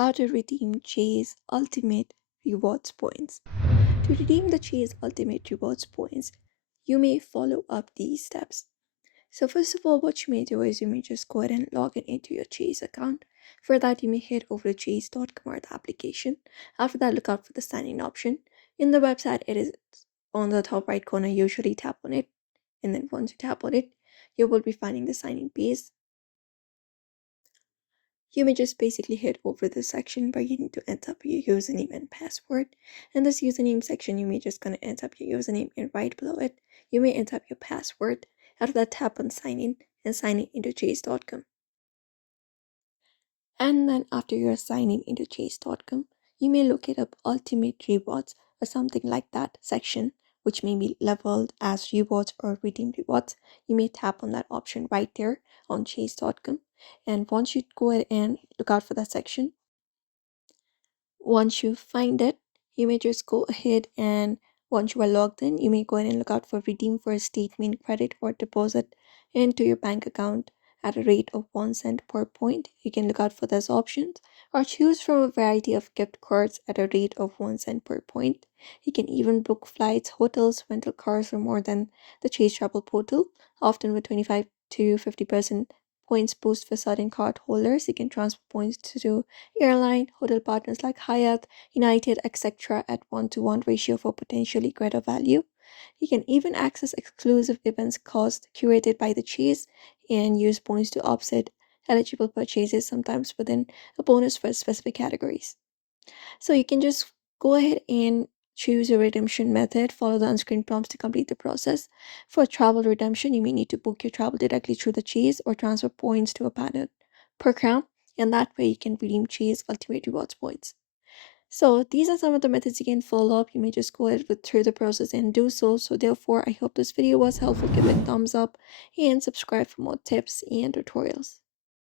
how to redeem Chase Ultimate Rewards points. To redeem the Chase Ultimate Rewards points, you may follow up these steps. So first of all, what you may do is you may just go ahead and log in into your Chase account. For that, you may head over to chase.com or the application. After that, look out for the sign in option. In the website, it is on the top right corner. Usually tap on it, and then once you tap on it, you will be finding the sign in page. You may just basically head over the section where you need to enter your username and password. In this username section, you may just gonna enter your username, and right below it, you may enter your password. After that, tap on sign in and sign in into chase.com. And then after you're signing into chase.com, you may look it up ultimate rewards or something like that section, which may be leveled as rewards or redeem rewards. You may tap on that option right there on chase.com. And once you go ahead and look out for that section, once you find it, you may just go ahead and once you are logged in, you may go ahead and look out for redeem for a statement, credit, or deposit into your bank account at a rate of 1 cent per point. You can look out for those options or choose from a variety of gift cards at a rate of 1 cent per point. You can even book flights, hotels, rental cars for more than the Chase Travel portal, often with 25 to 50% points boost for certain card holders. You can transfer points to airline, hotel partners like Hyatt, United, etc. at 1-to-1 ratio for potentially greater value. You can even access exclusive events cost curated by the Chase and use points to offset eligible purchases, sometimes within a bonus for specific categories. So you can just go ahead and choose your redemption method, follow the on-screen prompts to complete the process. For travel redemption, you may need to book your travel directly through the Chase or transfer points to a partner program, and that way you can redeem Chase Ultimate Rewards points. So these are some of the methods you can follow up. You may just go ahead with through the process and do so. So therefore, I hope this video was helpful. Give it a thumbs up and subscribe for more tips and tutorials.